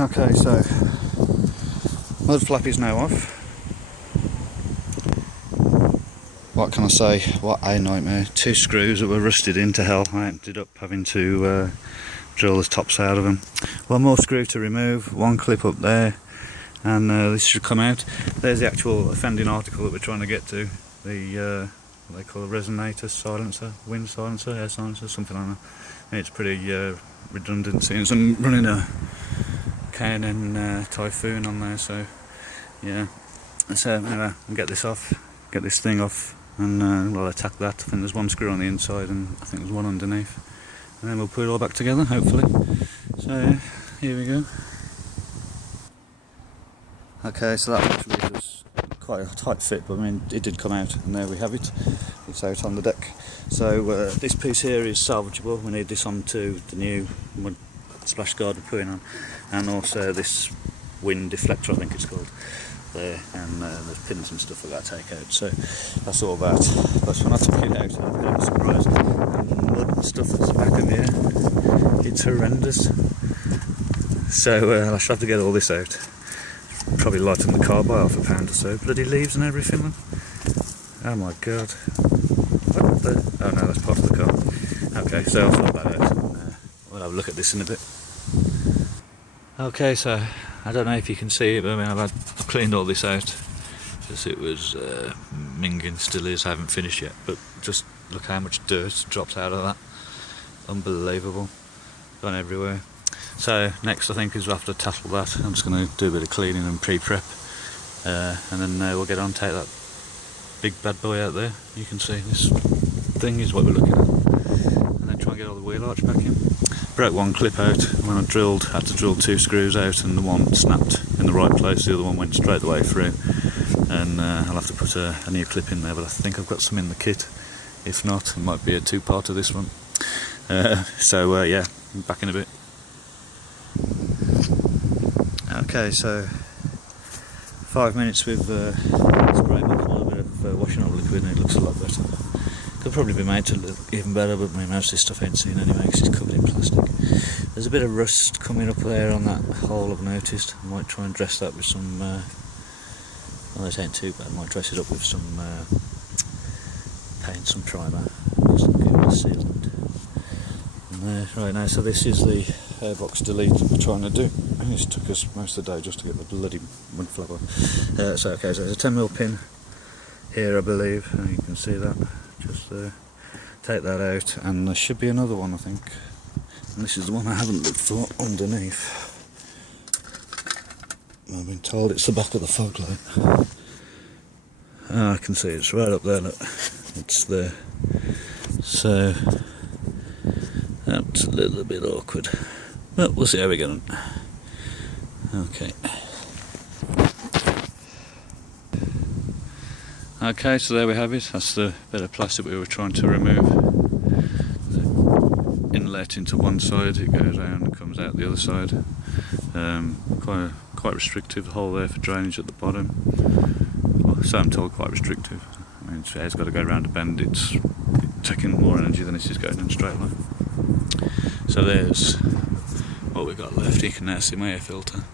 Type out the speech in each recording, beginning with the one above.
Okay, so mud flap is now off. What can I say? What a nightmare. 2 screws that were rusted into hell. I ended up having to drill the tops out of them. One more screw to remove, 1 clip up there, and this should come out. There's the actual offending article that we're trying to get to. The what they call a resonator silencer, wind silencer, air silencer, something like that. And it's pretty redundant since I'm running a K&N Typhoon on there, so yeah. So anyway, I'll get this off, get this thing off, and we'll attack that. I think there's 1 screw on the inside and I think there's 1 underneath, and then we'll put it all back together, hopefully. So here we go. Okay, so that actually was quite a tight fit, but I mean it did come out, and there we have it. It's out on the deck. So this piece here is salvageable. We need this onto the new mud splash guard we're putting on, and also this wind deflector, I think it's called, there, and there's pins and stuff we've got to take out. So that's all that. But when I took it out, I was a bit of a surprise. And the mud and stuff that's back in here, it's horrendous. So I should have to get all this out. Probably lighten the car by £1 or so. Bloody leaves and everything. Oh my god. Oh no, that's part of the car. Okay, so I'll sort that out. We'll have a look at this in a bit. Okay, so I don't know if you can see it, but I mean I've cleaned all this out because it was minging, still is. I haven't finished yet, but just look how much dirt drops out of that. Unbelievable. Gone everywhere. So next I think is we'll have to tackle that. I'm just going to do a bit of cleaning and pre-prep, and then we'll get on, take that big bad boy out there. You can see this thing is what we're looking at, and then try and get all the wheel arch back in. Broke 1 clip out when I drilled, had to drill 2 screws out, and the one snapped in the right place, the other one went straight the way through, and I'll have to put a new clip in there, but I think I've got some in the kit. If not, it might be a 2-part of this one. So yeah, back in a bit. Okay, so 5 minutes with spray back a little bit of washing up liquid, and it looks a lot better. Could probably be made to look even better, but I mean, most of this stuff ain't seen anyway because it's covered in plastic. There's a bit of rust coming up there on that hole, I've noticed. I might try and dress that with some, well, it ain't too bad. I might dress it up with some paint, some primer, just give it a sealant. And there, right now, so this is the airbox delete that we're trying to do. This took us most of the day just to get the bloody mud flap off. So okay, so there's a 10mm pin here, I believe, and you can see that just there. Take that out, and there should be another one, I think, and this is the one I haven't looked for underneath. I've been told it's the back of the fog light. Oh, I can see it's right up there, look, it's there. So that's a little bit awkward, but we'll see how we get on. Okay. Okay, so there we have it. That's the bit of plastic we were trying to remove. The inlet into one side, it goes around and comes out the other side. Quite restrictive, the hole there for drainage at the bottom. Well, so I'm told quite restrictive. I mean, it's got to go around a bend. It's taking more energy than it is going in a straight line. So there's what we've got left. You can now see my air filter,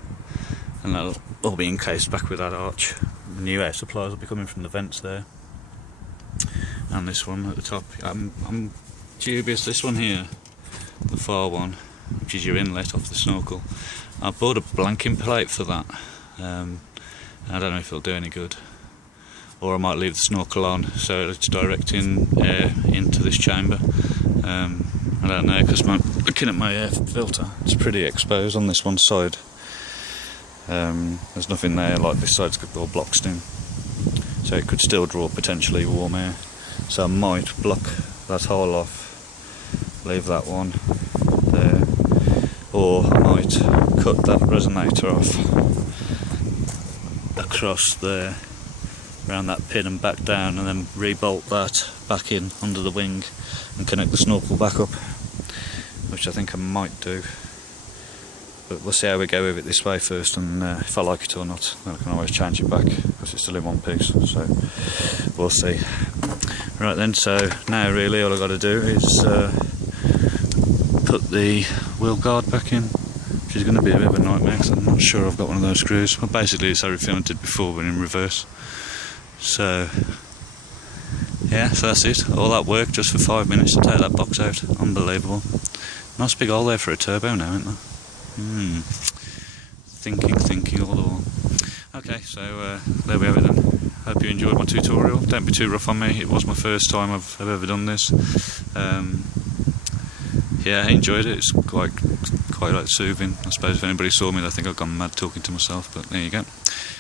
and that'll all be encased back with that arch. The new air supplies will be coming from the vents there, and this one at the top. I'm dubious. This one here, the far one, which is your inlet off the snorkel. I bought a blanking plate for that. I don't know if it'll do any good, or I might leave the snorkel on so it's directing air into this chamber. I don't know, because looking at my air filter, it's pretty exposed on this one side. There's nothing there, like this side's got all blocked in, so it could still draw potentially warm air. So I might block that hole off, leave that one there, or I might cut that resonator off across there around that pin and back down, and then re-bolt that back in under the wing and connect the snorkel back up, which I think I might do. But we'll see how we go with it this way first, and if I like it or not, then I can always change it back because it's still in one piece, so we'll see. Right then, so now really all I've got to do is put the wheel guard back in, which is going to be a bit of a nightmare because I'm not sure I've got one of those screws. Well, basically it's everything I did before but in reverse. So yeah, so that's it. All that work just for 5 minutes to take that box out. Unbelievable. Nice big hole there for a turbo now, isn't there? Thinking all the while. Okay, so there we have it then. Hope you enjoyed my tutorial. Don't be too rough on me. It was my first time I've ever done this. Yeah, I enjoyed it. It's quite like soothing. I suppose if anybody saw me, they'd think I've gone mad talking to myself. But there you go.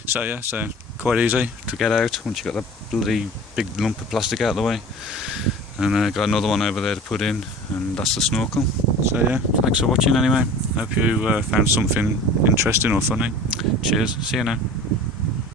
So yeah, so quite easy to get out once you got that bloody big lump of plastic out of the way. And got another one over there to put in, and that's the snorkel. So yeah, thanks for watching anyway. Hope you found something interesting or funny. Cheers. See you now.